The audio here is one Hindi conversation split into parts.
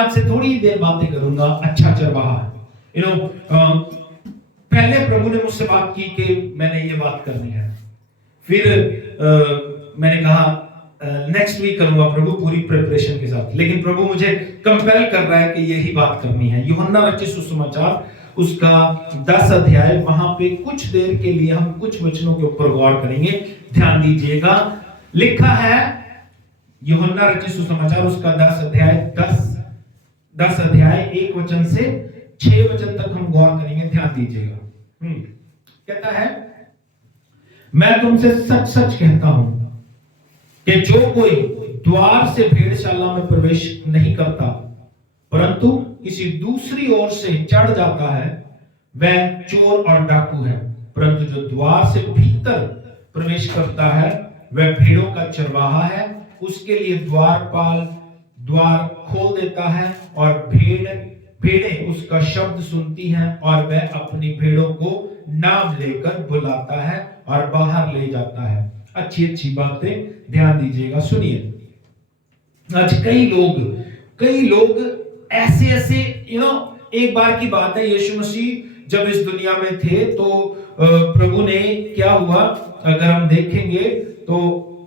आपसे थोड़ी देर बातें करूंगा अच्छा चरवाहा। पहले प्रभु ने मुझसे बात की कि मैंने ये बात करनी है, फिर मैंने कहा नेक्स्ट वीक करूंगा प्रभु पूरी प्रिपरेशन के साथ, लेकिन प्रभु मुझे कंपेल कर रहा है कि यही बात करनी है। यूहन्ना रचित सुसमाचार उसका 10 अध्याय, वहां पे कुछ देर के लिए हम कुछ वचनों के ऊपर गौर करेंगे, ध्यान दीजिएगा। लिखा है यूहन्ना रचित सुसमाचार उसका 10 अध्याय 1 वचन से 6 वचन तक हम गौर करेंगे, ध्यान दीजिएगा। कहता है, मैं तुमसे सच सच कहता हूं कि जो कोई द्वार से भेड़शाला में प्रवेश नहीं करता परंतु किसी दूसरी ओर से चढ़ जाता है, वह चोर और डाकू है। परंतु जो द्वार से भीतर प्रवेश करता है वह भेड़ों का चरवाहा है। उसके लिए द्वारपाल द्वार खोल देता है और भेड़ें उसका शब्द सुनती हैं और वह अपनी भेड़ों को नाम लेकर बुलाता है और बाहर ले जाता है। अच्छी अच्छी बातें ध्यान दीजिएगा, सुनिए। आज कई लोग ऐसे एक बार की बात है, यीशु मसीह जब इस दुनिया में थे तो प्रभु ने क्या हुआ, अगर हम देखेंगे तो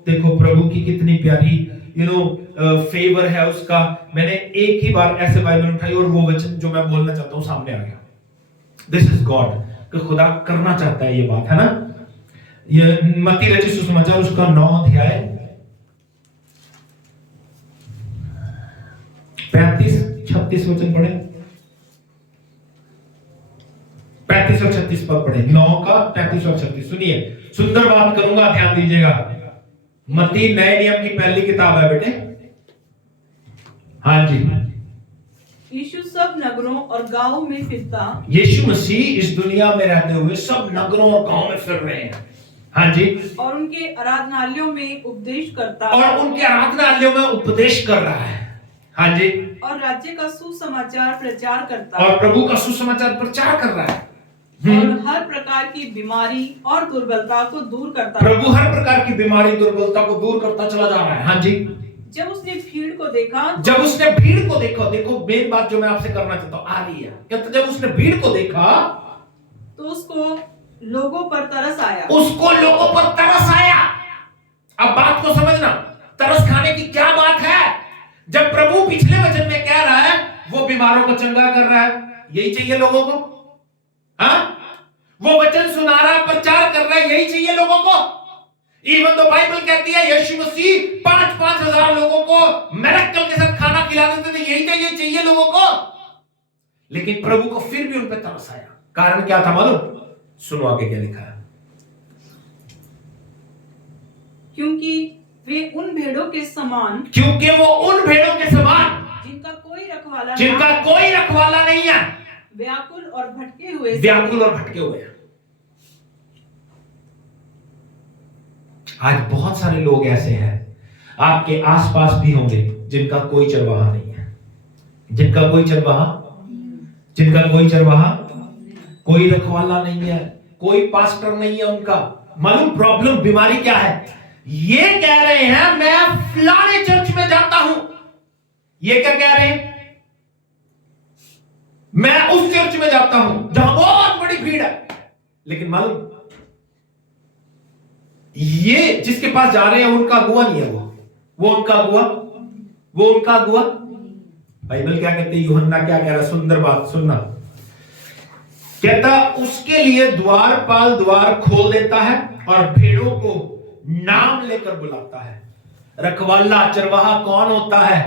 देखो प्रभु की कितनी प्यारी फेवर है उसका। मैंने एक ही बार ऐसे बाइबल उठाई और वो वचन जो मैं बोलना चाहता हूं सामने आ गया। दिस इज गॉड, कि खुदा करना चाहता है ये बात, है ना। ये मत्ती रचित सुसमाचार उसका 9 अध्याय 35-36 वचन पढ़े, 35 और 36 पद पढ़े, 9 का 35 और 36। सुनिए, सुंदर बात करूंगा, ध्यान दीजिएगा। मत्ती नए नियम की पहली किताब है बेटे। हाँ जी। यीशु सब नगरों और गांवों में फिरता, यीशु मसीह इस दुनिया में रहते हुए सब नगरों और गांवों में फिर रहे हैं। हाँ जी। और उनके आराधनालयों में उपदेश करता, और उनके आराधनालयों में उपदेश कर रहा है। हाँ जी। और राज्य का सुसमाचार प्रचार करता, और प्रभु का सुसमाचार प्रचार कर रहा है। और हर प्रकार की बीमारी और दुर्बलता को दूर करता। प्रभु हर प्रकार की बीमारी दुर्बलता को दूर करता चला जा रहा है। हाँ जी। जब उसने भीड़ को देखा, देखो मेन बात जो मैं आपसे करना चाहता हूं आ रही है। कहते जब उसने भीड़ को देखा तो उसको लोगों पर तरस आया। अब बात को समझना, तरस खाने की क्या बात है। जब प्रभु पिछले वचन में कह रहा है वो बीमारों को चंगा कर रहा है, यही चाहिए लोगों को। हाँ, वो वचन सुना रहा है, प्रचार कर रहा है, यही चाहिए लोगों को। इवन तो बाइबल कहती है यीशु मसीह 5-5 हजार लोगों को मिरेकल के साथ खाना खिला देते थे, यही चाहिए लोगों को। लेकिन प्रभु को फिर भी उन पर तरस आया। कारण क्या था मालूम? सुनो आगे क्या लिखा है। क्योंकि वो उन भेड़ों के समान जिनका कोई रखवाला नहीं है, व्याकुल और भटके हुए हैं। आज बहुत सारे लोग ऐसे हैं, आपके आसपास भी होंगे, जिनका कोई चरवाहा नहीं है। जिनका कोई चरवाहा, कोई रखवाला नहीं है, कोई पास्टर नहीं है उनका। मालूम प्रॉब्लम, बीमारी क्या है? ये कह रहे हैं मैं फलाने चर्च में जाता हूं। ये क्या कह रहे हैं? मैं उस चर्च में जाता हूं जहां बहुत बड़ी भीड़ है। लेकिन मालूम, ये जिसके पास जा रहे हैं उनका अगुआ नहीं है। वो उनका अगुआ। बाइबल क्या कहते हैं, यूहन्ना क्या कह रहा है? सुंदर बात सुनना। कहता उसके लिए द्वारपाल द्वार खोल देता है और भेड़ों को नाम लेकर बुलाता है। रखवाला चरवाहा कौन होता है?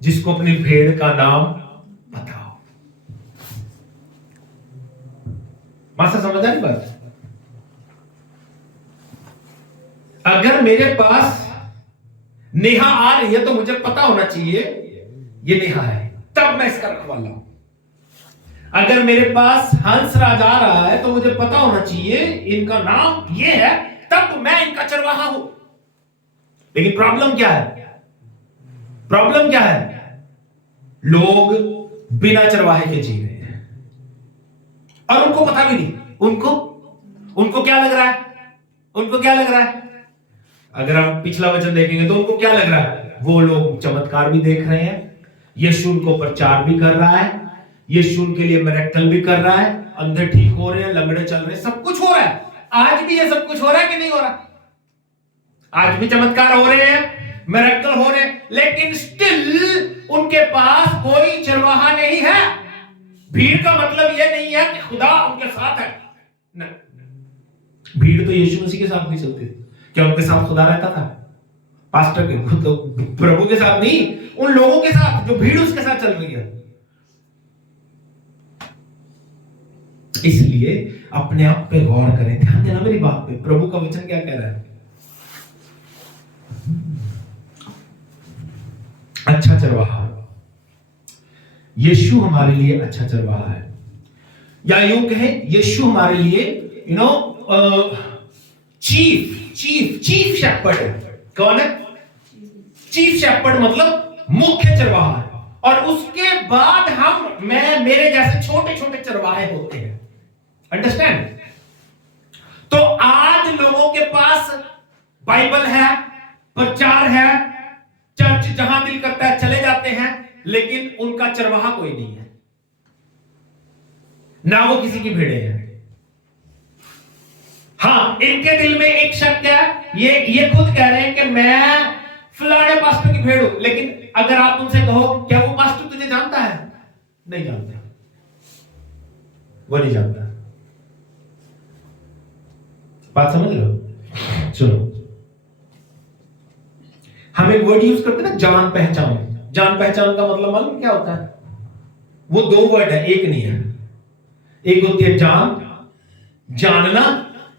जिसको अपनी भेड़ का नाम पता हो। मास्टर समझ आ रही बात? अगर मेरे पास नेहा आ रही है तो मुझे पता होना चाहिए ये नेहा है, तब मैं इसका रखवाला हूं। अगर मेरे पास हंसराज आ रहा है तो मुझे पता होना चाहिए इनका नाम ये है, तब मैं इनका चरवाहा हूं। लेकिन प्रॉब्लम क्या है? लोग बिना चरवाहे के जी रहे हैं और उनको पता भी नहीं। उनको क्या लग रहा है? अगर हम पिछला वचन देखेंगे तो उनको क्या लग रहा है? वो लोग चमत्कार भी देख रहे हैं, यीशु उनको प्रचार भी कर रहा है, यीशु उनके लिए मिरेकल भी कर रहा है, अंधे ठीक हो रहे हैं, लंगड़े चल रहे हैं, सब कुछ हो रहा है। आज भी ये सब कुछ हो रहा है कि नहीं हो रहा? आज भी चमत्कार हो रहे हैं, मिरेकल हो रहे हैं, लेकिन स्टिल उनके पास कोई चरवाहा नहीं है। भीड़ का मतलब यह नहीं है कि खुदा उनके साथ है, नहीं। भीड़ तो यीशु मसीह के साथ भी चलती थी। क्या उनके साथ खुदा रहता था? पास्टर के तो प्रभु के साथ नहीं, उन लोगों के साथ जो भीड़ उसके साथ चल रही है। इसलिए अपने आप पे गौर करें, ध्यान देना मेरी बात पे। प्रभु का वचन क्या कह रहा है? अच्छा चरवाहा, यीशु हमारे लिए अच्छा चरवाहा है, या यूं कहें यीशु हमारे लिए चीफ शेपर्ड है। कौन है? चीफ शेपर्ड मतलब मुख्य चरवाहा है। और उसके बाद मेरे जैसे छोटे छोटे चरवाहे होते हैं। अंडरस्टैंड? तो आज लोगों के पास बाइबल है, प्रचार है, चर्च जहां दिल करता है चले जाते हैं, लेकिन उनका चरवाहा कोई नहीं है, ना वो किसी की भेड़े हैं। हाँ, इनके दिल में एक शक है, ये खुद कह रहे हैं कि मैं फलाने पास्टर की भेड़ हूं, लेकिन अगर आप उनसे कहो क्या वो पास्टर तुझे जानता है? नहीं जानता, वो नहीं जानता। बात समझ रहे हो? सुनो, हम एक वर्ड यूज करते हैं ना, जान पहचान। जान पहचान का मतलब मालूम क्या होता है? वो दो वर्ड है, एक नहीं है। एक होती है जान, जानना,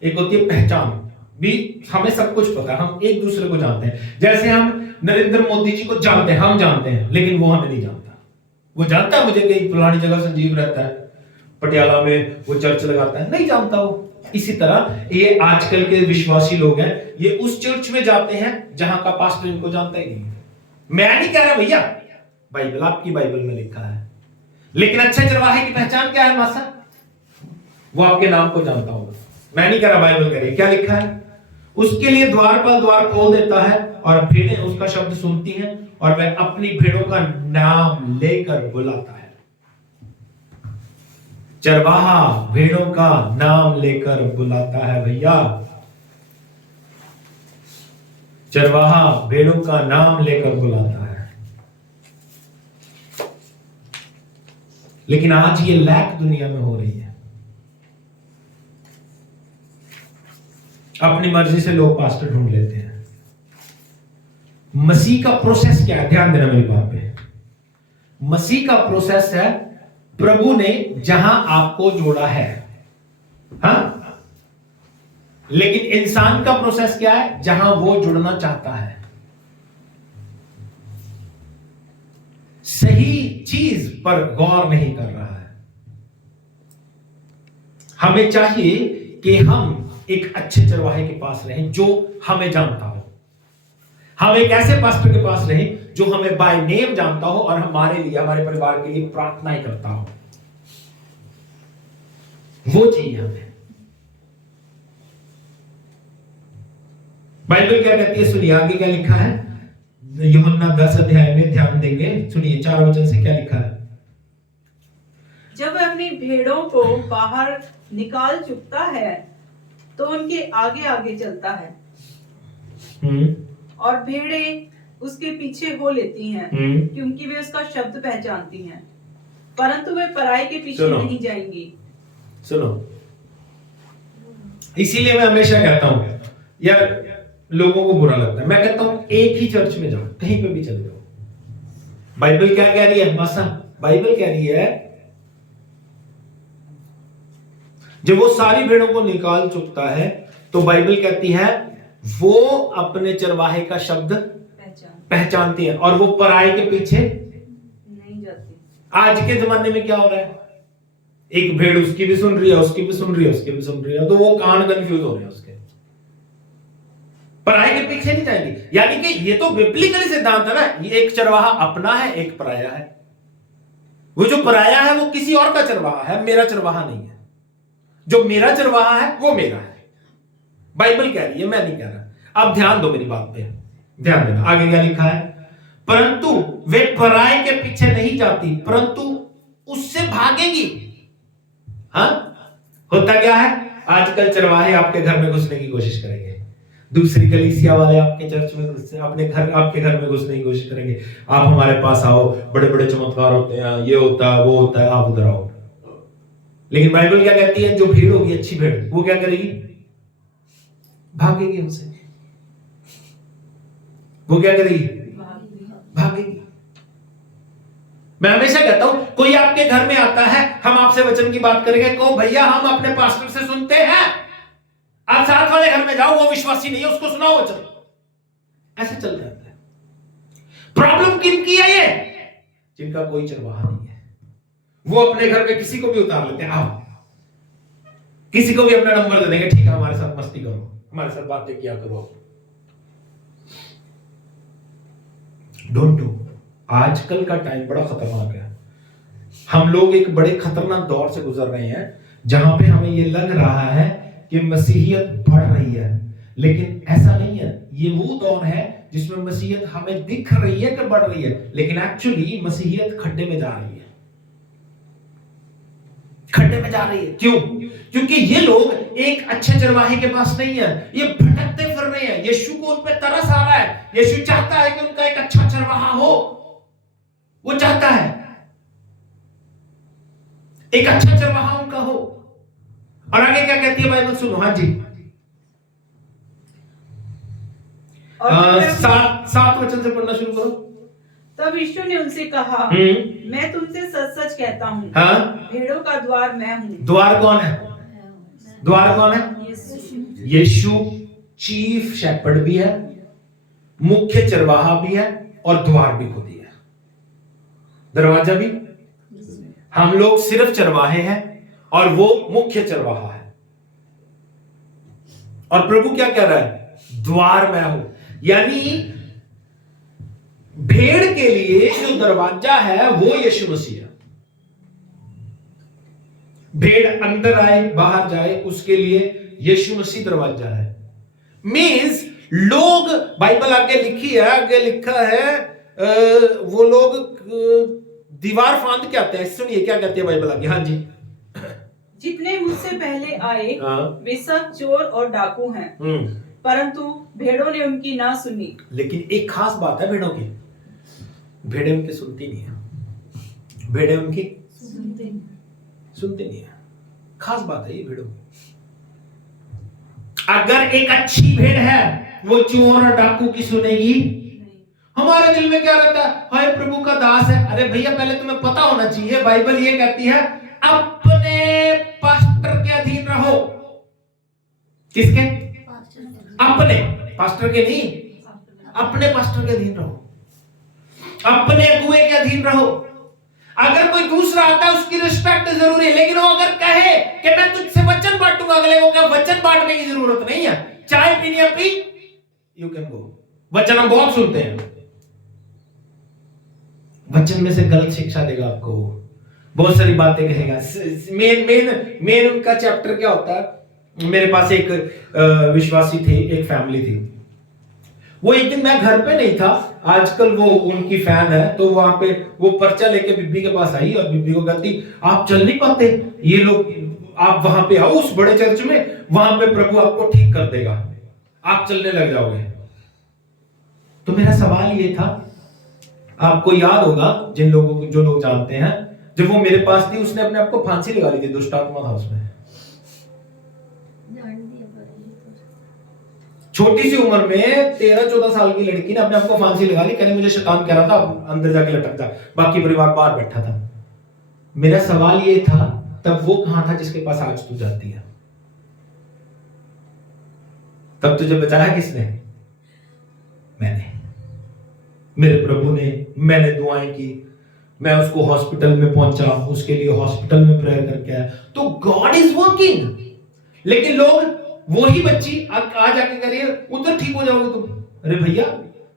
एक होती है पहचान। भी हमें सब कुछ पता है, हम एक दूसरे को जानते हैं। जैसे हम नरेंद्र मोदी जी को जानते हैं, हम जानते हैं, लेकिन वो हमें नहीं जानता। वो जानता है मुझे कि पुरानी जगह संजीव रहता है, पटियाला में वो चर्च लगाता है, नहीं जानता वो। इसी तरह ये आजकल के विश्वासी लोग हैं, ये उस चर्च में जाते हैं जहां का पास्टर इनको जानता ही नहीं। मैं नहीं कह रहा भैया, बाइबल आपकी बाइबल में लिखा है, लेकिन अच्छे चरवाहे की पहचान क्या है मासा? वो आपके नाम को जानता होगा। मैं नहीं कह रहा बाइबल कह रही, क्या लिखा है? उसके लिए द्वार पर द्वार खोल देता है और भेड़ें उसका शब्द सुनती हैं और वह अपनी भेड़ों का नाम लेकर बुलाता है। चरवाहा भेड़ों का नाम लेकर बुलाता है भैया। चरवाहा भेड़ों का नाम लेकर बुलाता है। लेकिन आज ये लैक दुनिया में हो रही है। अपनी मर्जी से लोग पास्टर ढूंढ लेते हैं। मसीह का प्रोसेस क्या है? ध्यान देना मेरी बात पे। मसीह का प्रोसेस है, प्रभु ने जहां आपको जोड़ा है, हाँ, लेकिन इंसान का प्रोसेस क्या है? जहां वो जुड़ना चाहता है, सही चीज पर गौर नहीं कर रहा है। हमें चाहिए कि हम एक अच्छे चरवाहे के पास रहें जो हमें जानता हो। हम एक ऐसे पास्टर के पास रहें जो हमें बाय नेम जानता हो और हमारे लिए, हमारे परिवार के लिए प्रार्थनाएं करता हो। वो चाहिए हमें। बाइबल क्या कहती है? सुनिए आगे क्या लिखा है, यूहन्ना 10 अध्याय में ध्यान देंगे। सुनिए 4 वचन से क्या लिखा है। जब वह अपनी भेड़ों को बाहर निकाल चुकता है तो उनके आगे आगे चलता है और भेड़ें उसके पीछे हो लेती हैं, क्योंकि वे उसका शब्द पहचानती हैं, परंतु वे पराई के पीछे नहीं जाएंगी। सुनो, इसीलिए मैं हमेशा कहता हूं यार, लोगों को बुरा लगता है, मैं कहता हूं एक ही चर्च में जाओ, कहीं पे भी चले जाओ। बाइबल क्या कह रही है? मासा बाइबल कह रही है जब वो सारी भेड़ों को निकाल चुकता है तो बाइबल कहती है वो अपने चरवाहे का शब्द पहचानती है और वो पराये के पीछे नहीं जाती। आज के जमाने में क्या हो रहा है? एक भेड़ उसकी भी सुन रही है, उसकी भी सुन रही है, उसकी भी सुन रही है, तो वो कान कंफ्यूज हो रहे हैं उसके, पराये के पीछे नहीं जाएंगे। यानी कि ये तो बिब्लिकली सिद्धांत है ना, ये एक चरवाहा अपना है, एक पराया है। वो जो पराया है वो किसी और का चरवाहा है, मेरा चरवाहा नहीं है। जो मेरा चरवाहा है वो मेरा है। बाइबल कह रही है, मैं नहीं कह रहा। अब ध्यान दो मेरी बात पे, ध्यान देना। आगे क्या लिखा है? परंतु वे पराये के पीछे नहीं जाती, परंतु उससे भागेगी। हाँ, होता क्या है, आजकल चरवाहे आपके घर में घुसने की कोशिश करेंगे, दूसरी कलीसिया वाले आपके चर्च में आपके घर में घुसने की कोशिश करेंगे। आप हमारे पास आओ, बड़े बड़े चमत्कार होते हैं, ये होता है वो होता है, आप उधर आओ। लेकिन बाइबल क्या कहती है, जो भीड़ होगी, अच्छी भीड़, वो क्या करेगी, भागेगी उनसे। वो क्या करेगी, भागेगी। मैं हमेशा कहता हूं, कोई आपके घर में आता है, हम आपसे वचन की बात करेंगे, कहो भैया हम अपने पास्टर से सुनते हैं, आप साथ वाले घर में जाओ, वो विश्वासी नहीं है, उसको सुनाओ वचन। ऐसे चल जाता है। प्रॉब्लम किनकी है ये, जिनका कोई चरवाहा नहीं है। वो अपने घर में किसी को भी उतार लेते हैं, आओ, किसी को भी अपना नंबर दे देंगे, ठीक है हमारे साथ मस्ती करो, हमारे साथ बातें किया करो। Don't do. आजकल का टाइम बड़ा खतरनाक है। हम लोग एक बड़े खतरनाक दौर से गुजर रहे हैं, जहां पे हमें ये लग रहा है कि मसीहियत बढ़ रही है, लेकिन ऐसा नहीं है। ये वो दौर है जिसमें मसीहियत हमें दिख रही है कि बढ़ रही है, लेकिन एक्चुअली मसीहियत खड्डे में जा रही है, खड्डे में जा रही है। क्यों? क्योंकि ये लोग एक अच्छे चरवाहे के पास नहीं है, ये भटकते फिर रहे हैं। यीशु को उन पे तरस आ रहा है, यीशु चाहता है कि उनका एक अच्छा चरवाहा हो, वो चाहता है एक अच्छा चरवाहा उनका हो। और आगे क्या कहती है बाइबल, सुनो। हाँ जी, 7 वचन से पढ़ना शुरू करो। तब यीशु ने उनसे कहा, मैं तुमसे सच सच कहता हूँ, हाँ? भेड़ों का द्वार मैं हूँ। द्वार कौन है? द्वार कौन है? यीशु चीफ शेपर्ड भी है, मुख्य चरवाहा भी है, और द्वार भी खुद ही है, दरवाजा भी। हम लोग सिर्फ चरवाहे हैं और वो मुख्य चरवाहा है। और प्रभु क्या कह रहा है, द्वार मैं हूं। यानी भेड़ के लिए जो दरवाजा है वो यीशु मसीह है। भेड़ अंदर आए बाहर जाए उसके लिए यीशु मसीह दरवाजा है। मींस लोग, बाइबल आगे लिखी है, आगे लिखा है, वो लोग दीवार फांद के आते हैं। सुनिए क्या कहती है बाइबल आगे। हाँ जी, जितने मुझसे पहले आए वे सब चोर और डाकू हैं, परंतु भेड़ों ने उनकी ना सुनी। लेकिन एक खास बात है भेड़ों की, भेड़ें उनकी सुनती नहीं है। भेड़ें उनकी सुनती नहीं है। खास बात है ये भेड़ों की। अगर एक अच्छी भेड़ है वो चोर और डाकू की सुनेगी? हमारे दिल में क्या रहता है, हाय प्रभु का दास है। अरे भैया पहले तुम्हें पता होना चाहिए, बाइबल ये कहती है अपने पास्टर के अधीन रहो। किसके? अपने पास्टर के नहीं, अपने पास्टर के अधीन रहो, अपने अगुए के अधीन रहो। अगर कोई दूसरा आता है उसकी रिस्पेक्ट जरूरी है, लेकिन वो अगर कहे कि मैं तुझसे वचन बांटूंगा, अगले को क्या वचन बांटने की जरूरत नहीं है। चाय पीनी है पी, यू कैन गो। वचन हम बहुत सुनते हैं, वचन में से गलत शिक्षा देगा आपको, बहुत सारी बातें कहेगा। मेन उनका चैप्टर क्या होता है। मेरे पास एक विश्वासी थे, एक फैमिली थी। वो एक दिन मैं घर पे नहीं था, आजकल वो उनकी फैन है, तो वहां पे वो पर्चा लेके बीबी के पास आई और बीबी को कहती आप चल नहीं पाते, ये लोग, आप वहां पे आओ उस बड़े चर्च में, वहां पे प्रभु आपको ठीक कर देगा, आप चलने लग जाओगे। तो मेरा सवाल ये था, आपको याद होगा, जिन लोगों को, जो लोग जानते हैं, जब वो मेरे पास थी उसने अपने आप को फांसी लगा ली थी, दुष्टात्मा था उसमें। छोटी सी उम्र में 13-14 साल की लड़की ने अपने आप को फांसी लगा ली, कहने मुझे शैतान कह रहा था अंदर जाके लटक जा, बाकी परिवार बाहर बैठा था। मेरा सवाल ये था, तब वो कहां था जिसके पास आज तू जाती है? तब तुझे बचाया किसने? मैंने, मेरे प्रभु ने। मैंने दुआएं की, मैं उसको हॉस्पिटल में पहुंचा, उसके लिए हॉस्पिटल में प्रेयर करके आया। तो गॉड इज वर्किंग। लेकिन लोग, वही बच्ची आ जाके कह रही है उधर ठीक हो जाओगे तुम। अरे भैया,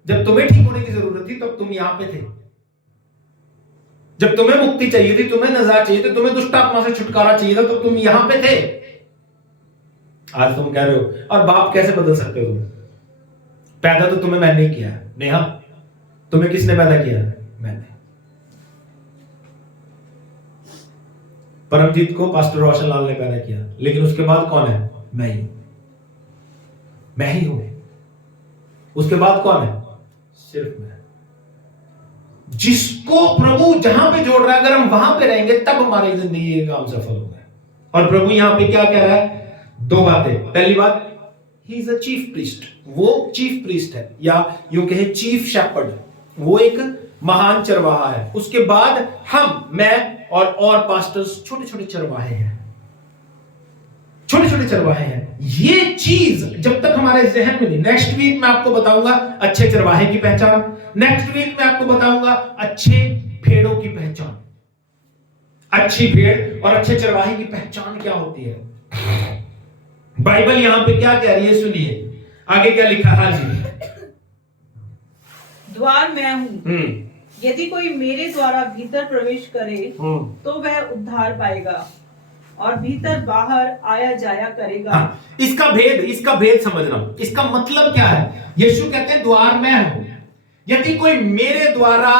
जब तुम्हें ठीक होने की जरूरत थी तब तुम यहां पे थे। जब तुम्हें मुक्ति चाहिए थी, तुम्हें नजात चाहिए थी, तुम्हें दुष्ट आत्मा से छुटकारा चाहिए था, तो तुम यहां पे थे। आज तुम कह रहे हो, और बाप कैसे बदल सकते हो? तुम पैदा तो तुम्हें मैंने नहीं किया नेहा, तुम्हें किसने पैदा किया? मैंने। परमजीत को पास्टर रोशन लाल ने पैदा किया, लेकिन उसके बाद कौन है? मैं ही हूं। उसके बाद कौन है? सिर्फ मैं। जिसको प्रभु जहां पे जोड़ रहा है, अगर हम वहां पे रहेंगे तब हमारी जिंदगी ये काम सफल होगा। और प्रभु यहां पे क्या कह रहा है? दो बातें। पहली बात, he is a chief priest, वो चीफ प्रीस्ट है, या यूं कहे चीफ शेपर्ड, वो एक महान चरवाहा है। उसके बाद हम, मैं और पास्टर्स छोटे छोटे चरवाहे हैं, छोटे छोटे चरवाहे हैं। ये चीज जब तक हमारे जहन में नहीं, नेक्स्ट वीक मैं आपको बताऊंगा अच्छे चरवाहे की पहचान, नेक्स्ट वीक मैं आपको बताऊंगा अच्छे भेड़ों की पहचान, अच्छी भेड़ और अच्छे चरवाहे की पहचान क्या होती है। बाइबल यहां पे क्या कह रही है, सुनिए आगे क्या लिखा है। हाँ जी, द्वार मैं हूँ, यदि कोई मेरे द्वारा भीतर प्रवेश करे तो वह उद्धार पाएगा और भीतर बाहर आया जाया करेगा। हाँ, इसका भेद समझना। इसका मतलब क्या है? यीशु कहते हैं द्वार मैं हूं, यदि कोई मेरे द्वारा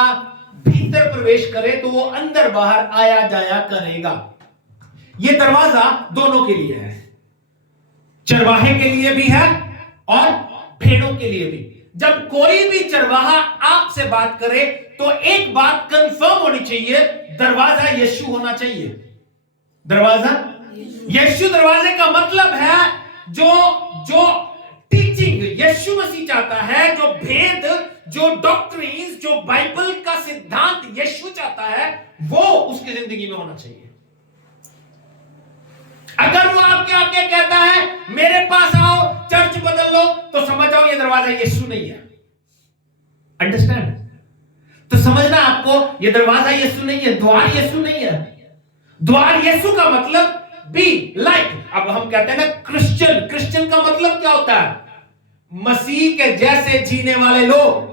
भीतर प्रवेश करे तो वो अंदर बाहर आया जाया करेगा। ये दरवाजा दोनों के लिए है, चरवाहे के लिए भी है और भेड़ों के लिए भी। जब कोई भी चरवाहा आपसे बात करे तो एक बात कंफर्म होनी चाहिए, दरवाजा यीशु होना चाहिए। दरवाजा यीशु, दरवाजे का मतलब है जो टीचिंग यीशु मसीह चाहता है, जो भेद, जो डॉक्ट्रिन्स, जो बाइबल का सिद्धांत यीशु चाहता है, वो उसकी जिंदगी में होना चाहिए। अगर वो आपके आगे कहता है मेरे पास आओ, चर्च बदल लो, तो समझ जाओ ये दरवाजा यीशु नहीं है। अंडरस्टैंड? तो समझना आपको, ये दरवाजा यीशु नहीं है, द्वार यीशु नहीं है। द्वार यीशु का मतलब बी लाइक, अब हम कहते हैं ना क्रिश्चियन का मतलब क्या होता है? मसीह के जैसे जीने वाले लोग,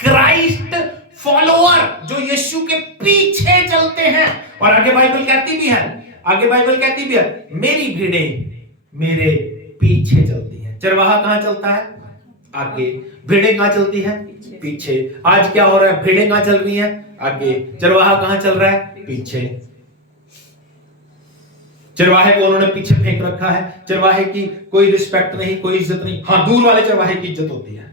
क्राइस्ट फॉलोअर, जो यीशु के पीछे चलते हैं। और आगे बाइबल कहती भी है, मेरी भीड़ें मेरे पीछे चलती हैं। चरवाहा कहां चलता है? आगे। भीड़ें कहां चलती हैं? पीछे। आज क्या हो रहा है? भीड़ें कहां चल रही हैं? आगे। चरवाहा कहां चल रहा है? पीछे। चरवाहे को उन्होंने पीछे फेंक रखा है। चरवाहे की कोई रिस्पेक्ट नहीं, कोई इज्जत नहीं। हाँ, दूर वाले चरवाहे की इज्जत होती है।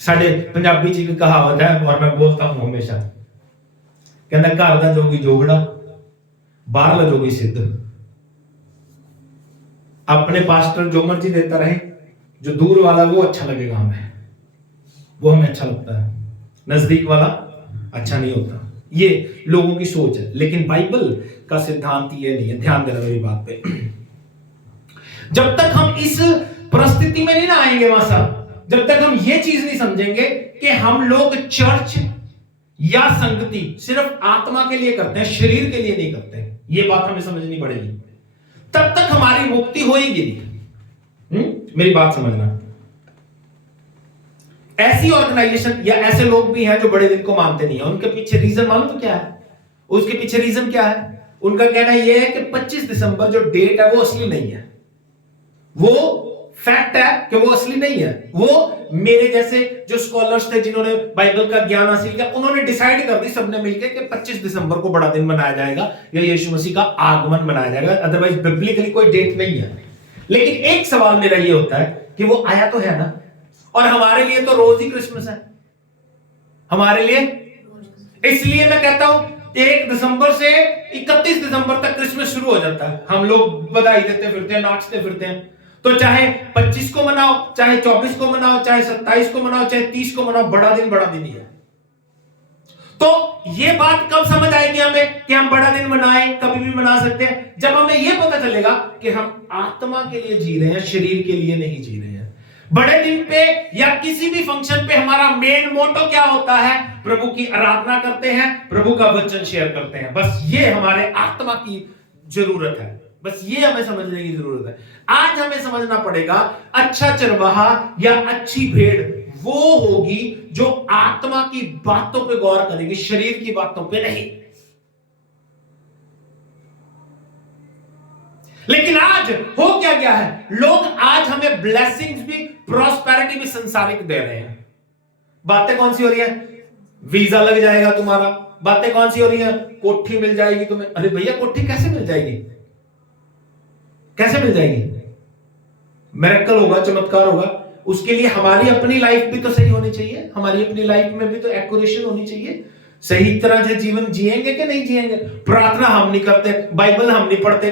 साढ़े पंजाबी जी की कहावत है और मैं बोलता हूं हमेशा, कहना घर दा जोगी जोगड़ा, बाहर जोगी सिद्ध। अपने पास्टर जो मर्जी देता रहे, जो दूर वाला वो अच्छा लगेगा हमें, वो हमें अच्छा लगता है, नजदीक वाला अच्छा नहीं होता। ये लोगों की सोच है, लेकिन बाइबल का सिद्धांत ये नहीं है। ध्यान देना मेरी बात पे। जब तक हम इस परिस्थिति में नहीं ना आएंगे वहां साहब, जब तक हम ये चीज नहीं समझेंगे कि हम लोग चर्च या संगति सिर्फ आत्मा के लिए करते हैं, शरीर के लिए नहीं करते, ये बात हमें समझनी पड़ेगी, तब तक हमारी मुक्ति होएगी नहीं। मेरी बात समझना। ऐसी ऑर्गेनाइजेशन या ऐसे लोग भी हैं जो बड़े दिन को मानते नहीं है। उनके पीछे रीजन मालूम तो क्या है? उसके पीछे रीजन क्या है? उनका कहना यह है कि 25 दिसंबर जो डेट है वो असली नहीं है। वो फैक्ट है कि वो असली नहीं है। वो मेरे जैसे जो स्कॉलर्स थे जिन्होंने बाइबल का ज्ञान हासिल किया, उन्होंने डिसाइड कर दी सबने मिलकर कि 25 दिसंबर को बड़ा दिन मनाया जाएगा या यीशु मसीह का आगमन मनाया जाएगा। अदरवाइज बिब्लिकली कोई डेट नहीं है। लेकिन एक सवाल मेरा ये होता है कि वो आया तो है ना, और हमारे लिए तो रोज ही क्रिसमस है हमारे लिए। इसलिए मैं कहता हूं 1 दिसंबर से 31 दिसंबर तक क्रिसमस शुरू हो जाता है। हम लोग बधाई देते फिरते हैं, नाचते फिरते हैं। तो चाहे 25 को मनाओ, चाहे 24 को मनाओ, चाहे 27 को मनाओ, चाहे 30 को मनाओ, बड़ा दिन ही है। तो ये बात कब समझ आएगी हमें कि हम बड़ा दिन मनाएं, कभी भी मना सकते हैं? जब हमें यह पता चलेगा कि हम आत्मा के लिए जी रहे हैं, शरीर के लिए नहीं जी रहे हैं। बड़े दिन पे या किसी भी फंक्शन पे हमारा मेन मोटो क्या होता है? प्रभु की आराधना करते हैं, प्रभु का वचन शेयर करते हैं। बस ये हमारे आत्मा की जरूरत है, बस ये हमें समझने की जरूरत है। आज हमें समझना पड़ेगा, अच्छा चरवाहा या अच्छी भेड़ वो होगी जो आत्मा की बातों पे गौर करेगी, शरीर की बातों पे नहीं। लेकिन आज हो क्या गया है? लोग आज हमें ब्लेसिंग्स भी, प्रॉस्पेरिटी भी संसारिक दे रहे हैं। बातें कौन सी हो रही है? वीजा लग जाएगा तुम्हारा। बातें कौन सी हो रही है? कोठी मिल जाएगी तुम्हें। अरे भैया कोठी कैसे मिल जाएगी? कैसे मिल जाएगी? मिरेकल होगा, चमत्कार होगा। उसके लिए हमारी अपनी लाइफ भी तो सही होनी चाहिए, हमारी अपनी लाइफ में भी तो एक्यूरेशन होनी चाहिए। सही तरह से जीवन जिएंगे कि नहीं जिएंगे? प्रार्थना हम नहीं करते, बाइबल हम नहीं पढ़ते,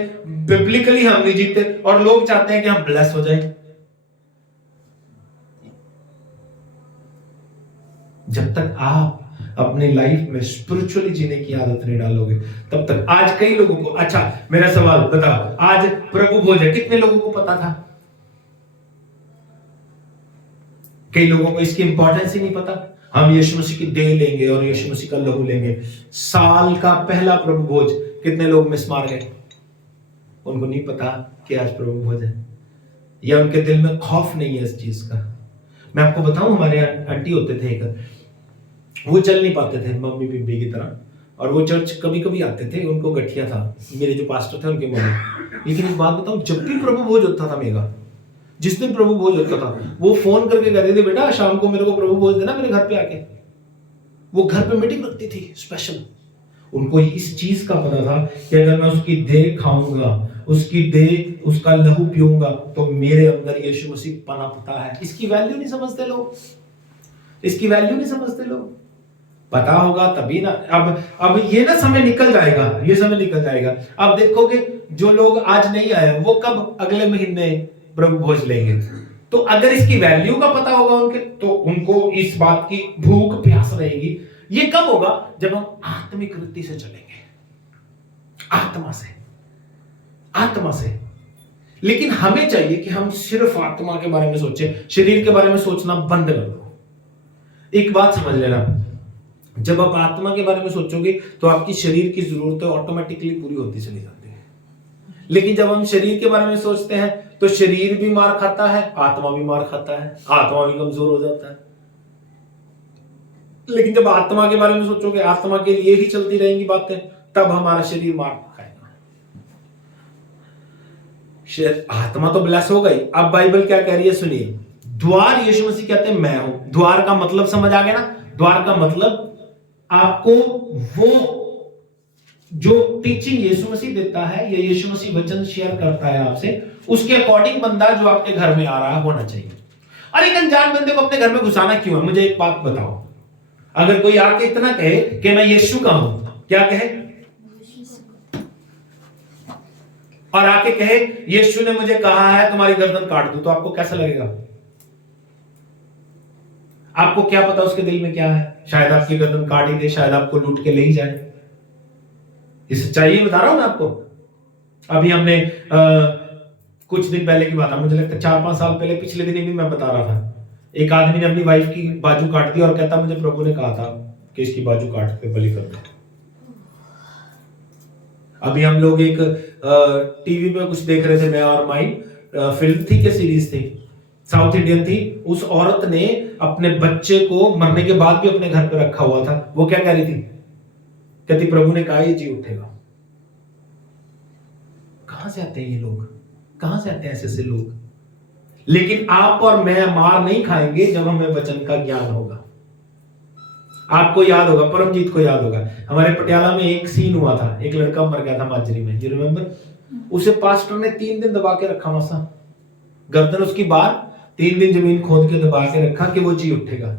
बिब्लिकली हम नहीं जीते, और लोग चाहते हैं कि हम ब्लेस हो जाएं। जब तक आप अपनी लाइफ में स्पिरिचुअली जीने की आदत नहीं डालोगे तब तक। आज कई लोगों को, अच्छा मेरा सवाल बताओ, आज प्रभु भोज है, कितने लोगों को पता था? कई लोगों को इसकी इंपॉर्टेंस ही नहीं पता। हम यीशु मसीह की देह लेंगे और यीशु मसीह का लहू लेंगे। साल का पहला प्रभु भोज कितने लोग मिस मार गए? उनको नहीं पता कि आज प्रभु भोज है, या उनके दिल में खौफ नहीं है इस चीज का। मैं आपको बताऊं, हमारे आंटी होते थे एक, वो चल नहीं पाते थे मम्मी बीबी की तरह, और वो चर्च कभी कभी आते थे, उनको गठिया था। मेरे जो पास्टर थे उनके मम्मी। लेकिन एक बात बताऊं, जब भी प्रभु भोज होता था मेरा, जिस दिन प्रभु भोज होता था, वो फोन करके कहते थे बेटा शाम को मेरे को प्रभु भोज देना मेरे घर पे आके। वो घर पे मीटिंग रखती थी स्पेशल। उनको इस चीज का पता था कि अगर मैं उसकी देह खाऊंगा, उसकी देह, उसका लहू पीऊंगा, तो मेरे अंदर यीशु मसीह पनपता है। इसकी वैल्यू नहीं समझते लोग, इसकी वैल्यू नहीं समझते लोग। पता होगा तभी ना। अब ये ना समय निकल जाएगा, ये समय निकल जाएगा। अब देखोगे जो लोग आज नहीं आए वो कब अगले महीने प्रभु भोज लेंगे। तो अगर इसकी वैल्यू का पता होगा उनके, तो उनको इस बात की भूख प्यास रहेगी। ये कब होगा? जब हम आत्मिक वृत्ति से चलेंगे, आत्मा से, आत्मा से। लेकिन हमें चाहिए कि हम सिर्फ आत्मा के बारे में सोचें, शरीर के बारे में सोचना बंद कर दो। एक बात समझ लेना, जब आप आत्मा के बारे में सोचोगे तो आपकी शरीर की जरूरतें ऑटोमेटिकली पूरी होती चली जाती है। लेकिन जब हम शरीर के बारे में सोचते हैं तो शरीर भी मार खाता है, आत्मा भी मार खाता है, आत्मा भी कमजोर हो जाता है। लेकिन जब आत्मा के बारे में सोचोगे, आत्मा के लिए ही चलती रहेंगी बातें, तब हमारा शरीर मार खाएगा। आत्मा तो ब्लेस हो गई। अब बाइबल क्या कह रही है सुनिए। द्वार, यीशु मसीह कहते हैं मैं हूं। द्वार का मतलब समझ आ गया ना? द्वार का मतलब आपको वो जो टीचिंग यीशु मसीह देता है या यीशु मसीह वचन शेयर करता है आपसे, उसके अकॉर्डिंग बंदा जो आपके घर में आ रहा है होना चाहिए। और एक अनजान बंदे को अपने घर में घुसाना क्यों है? मुझे एक बात बताओ। अगर कोई आके इतना कहे कि मैं यीशु का हूं, क्या कहे? और आके कहे यीशु ने मुझे कहा है तुम्हारी गर्दन काट दूं, तो आपको कैसा लगेगा? आपको क्या पता उसके दिल में क्या है? शायद आपकी गर्दन काट ही दे, शायद आपको लूट के ले ही जाए। ये सच्चाई बता रहा हूं मैं आपको। अभी हमने कुछ दिन पहले की बात है, मुझे लगता है 4-5 साल पहले, पिछले दिन भी मैं बता रहा था, एक आदमी ने अपनी वाइफ की बाजू काट दी और कहता मुझे प्रभु ने कहा था कि इसकी बाजू काट के बलि कर दो। अभी हम लोग एक टीवी पे कुछ देख रहे थे, मैं और माई, फिल्म थी कि सीरीज थी, साउथ इंडियन थी। उस औरत ने अपने बच्चे को मरने के बाद भी अपने घर पे रखा हुआ था। वो क्या कह रही थी? कहती प्रभु ने कहा ये जी उठेगा। कहां से आते हैं ये लोग? कहां से आते हैं ऐसे लोग? लेकिन आप और मैं मार नहीं खाएंगे जब हमें वचन का ज्ञान होगा। आपको याद होगा, परमजीत को याद होगा, हमारे पटियाला में एक सीन हुआ था, एक लड़का मर गया था माजरी में, यू रिमेंबर? उसे पास्टर ने 3 दिन दबा के रखा, मसा गर्दन उसकी बाहर, 3 दिन जमीन खोद के दबा के रखा कि वो जी उठेगा।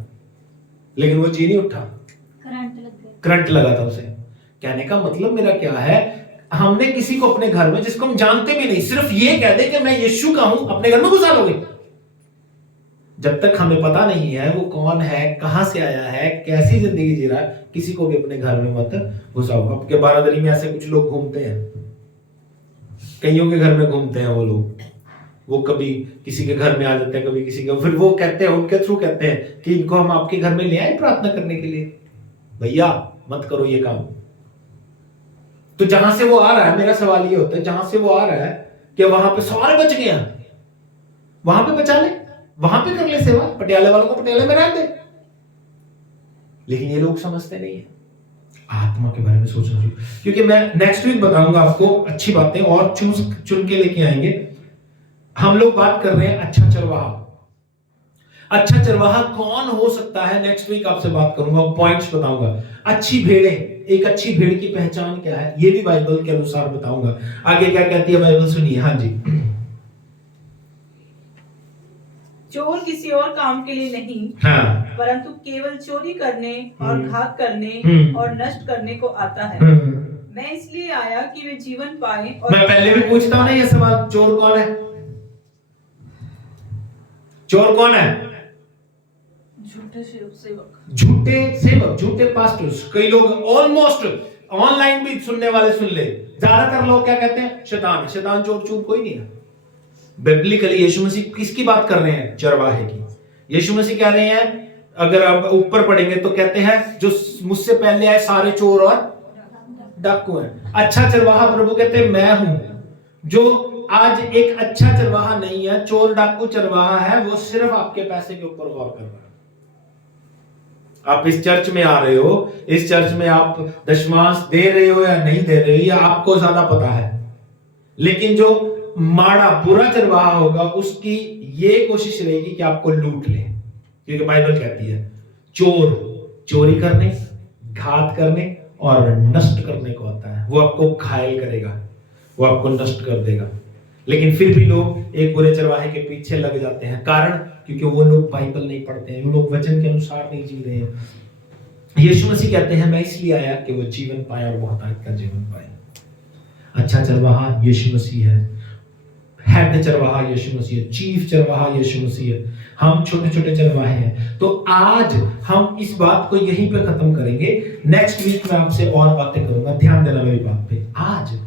लेकिन वो जी नहीं उठा, करंट लगा था उसे। कहने का मतलब मेरा क्या है, हमने किसी को अपने घर में, जिसको हम जानते भी नहीं, सिर्फ ये कह दे कि मैं यीशु का हूं, अपने घर में घुसा लोगे। जब तक हमें पता नहीं है वो कौन है, कहां से आया है, कैसी जिंदगी जी रहा है, किसी को भी अपने घर में मत घुसाओ। आपके बारादरी में ऐसे कुछ लोग घूमते हैं, कईयों के घर में घूमते हैं वो लोग। वो कभी किसी के घर में आ जाते हैं, कभी किसी के, फिर वो कहते हैं, उनके थ्रू कहते हैं कि इनको हम आपके घर में ले आए प्रार्थना करने के लिए। भैया मत करो ये काम। तो जहां से वो आ रहा है, मेरा सवाल ये होता है, जहां से वो आ रहा है कि वहां पे सवाल बच गया, वहां पे बचा ले, वहां पे कर ले सेवा, पटियाले वालों को पटियाले में रह दे। लेकिन ये लोग समझते नहीं है आत्मा के बारे में सोचना चाहिए। क्योंकि मैं नेक्स्ट वीक बताऊंगा आपको अच्छी बातें और चुन के लेके आएंगे। हम लोग बात कर रहे हैं अच्छा चरवाहा। अच्छा चरवाहा कौन हो सकता है, नेक्स्ट वीक आपसे बात करूंगा, पॉइंट्स बताऊंगा। अच्छी भेड़ें, एक अच्छी भेड़ की पहचान क्या है, ये भी बाइबल के अनुसार बताऊंगा। आगे क्या कहती है बाइबल, सुनिए। हाँ जी। चोर किसी और काम के लिए नहीं, हाँ। परंतु केवल चोरी करने और घात करने और नष्ट करने को आता है। मैं इसलिए आया कि वे जीवन पाए। और मैं पहले भी पूछता हूं ना ये सवाल, चोर कौन है? चोर कौन है? झूठे सेवक, झूठे सेवक, झूठे पास्टर्स। कई लोग ऑलमोस्ट ऑनलाइन भी सुनने वाले सुन ले, ज्यादातर लोग क्या कहते हैं? शैतान। शैतान चोर चोर कोई नहीं है। बिब्लिकली यीशु मसीह किसकी बात कर रहे हैं? चरवाहे की। यीशु मसीह कह रहे हैं, अगर आप ऊपर पढ़ेंगे तो कहते हैं जो मुझसे पहले आए सारे चोर और डाकू हैं। अच्छा चरवाहा प्रभु कहते हैं मैं हूं। जो आज एक अच्छा चरवाहा नहीं है, चोर डाकू चरवाहा है, वो सिर्फ आपके पैसे के ऊपर गौर कर रहा है। आप इस चर्च में आ रहे हो, इस चर्च में आप दशमांश दे रहे हो या नहीं दे रहे हो, ये आपको ज्यादा पता है। लेकिन जो माड़ा बुरा चरवाहा होगा, उसकी ये कोशिश रहेगी कि आपको लूट ले, क्योंकि बाइबल कहती है चोर चोरी करने, घात करने और नष्ट करने को आता है। वो आपको घायल करेगा, वो आपको नष्ट कर देगा। लेकिन फिर भी लोग एक बुरे चरवाहे के पीछे लग जाते हैं। कारण, क्योंकि वो लोग बाइबल नहीं पढ़ते हैं, वो लोग वचन के अनुसार नहीं जी रहे हैं। यीशु मसीह कहते हैं मैं इसलिए आया कि वो जीवन पाए और बहुतायत का जीवन पाए। अच्छा चरवाहा यीशु मसीह है, हेड चरवाहा यीशु मसीह है, चीफ चरवाहा यीशु मसीह है। हम छोटे छोटे चरवाहे हैं। तो आज हम इस बात को यहीं पे खत्म करेंगे। नेक्स्ट वीक में आपसे और बातें करूंगा, ध्यान देना मेरी बात पे। आज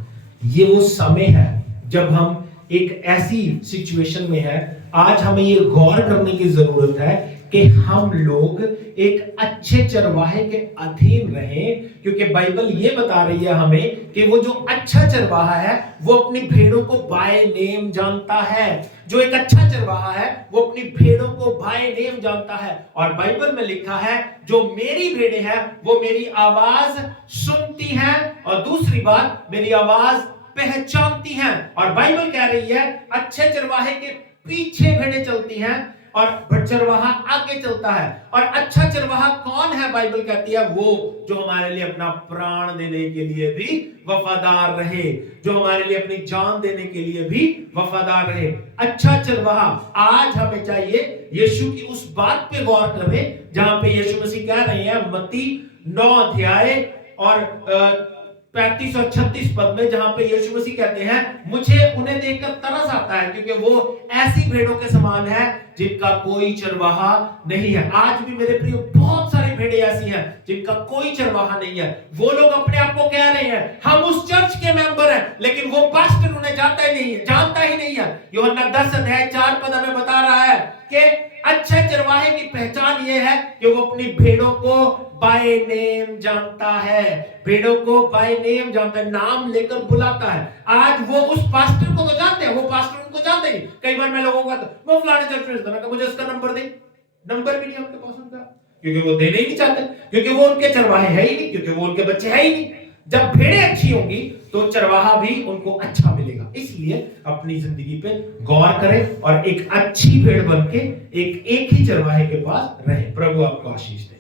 ये वो समय है जब हम एक ऐसी सिचुएशन में है, आज हमें ये गौर करने की जरूरत है कि हम लोग एक अच्छे चरवाहे के अधीन रहें, क्योंकि बाइबल ये बता रही है हमें कि वो जो अच्छा चरवाहा है वो अपनी भेड़ों को बाय नेम जानता है। जो एक अच्छा चरवाहा है वो अपनी भेड़ों को बाय नेम जानता है। और बाइबल में लिखा है जो मेरी भेड़ें हैं वो मेरी आवाज सुनती हैं, और दूसरी बात मेरी आवाज पहचानती हैं। और बाइबल कह रही है अच्छे चरवाहे के पीछे भेड़ें चलती हैं और चरवाहा आगे चलता है। और अच्छा चरवाहा कौन है? बाइबल कहती है वो जो हमारे लिए अपना प्राण देने के लिए भी वफादार रहे, जो हमारे लिए अपनी जान देने के लिए भी वफादार रहे। अच्छा चरवाहा आज हमें चाहिए यीशु की उस बात पे गौर करें जहां पे यीशु मसीह कह रहे हैं मत्ती 9 अध्याय और 35 और 36 पद में, जहां पे यीशु मसीह कहते हैं मुझे उन्हें देखकर तरस आता है क्योंकि वो ऐसी भेड़ों के समान है जिनका कोई चरवाहा नहीं है। आज भी मेरे प्रिय बहुत सारी भेड़ें ऐसी हैं जिनका कोई चरवाहा नहीं है। वो लोग अपने आप को कह रहे हैं हम उस चर्च के मेंबर हैं, लेकिन वो पास्टर उन्हें जानता ही नहीं है। यूहन्ना 10 अध्याय 4 पद हमें बता रहा है कि अच्छे चरवाहे की पहचान ये है कि वो अपनी भेड़ों को बाय नेम जानता है। भेड़ों को बाय नेम जानता है, नाम लेकर बुलाता है। आज वो उस पास्टर को तो जानते हैं, वो पास्टर उनको जानते नहीं। कई बार मैं लोगों को कहता वो फलाने चर्च में था, मुझे उसका नंबर दे, नंबर भी नहीं आपके पास उनका, क्योंकि वो देने ही नहीं चाहते, क्योंकि वो उनके चरवाहे है ही नहीं, क्योंकि वो उनके बच्चे है ही नहीं। जब भेड़ें अच्छी होंगी तो चरवाहा भी उनको अच्छा मिलेगा। इसलिए अपनी जिंदगी पे गौर करें और एक अच्छी भेड़ बनके एक ही चरवाहे के पास रहें। प्रभु आपको आशीष दे।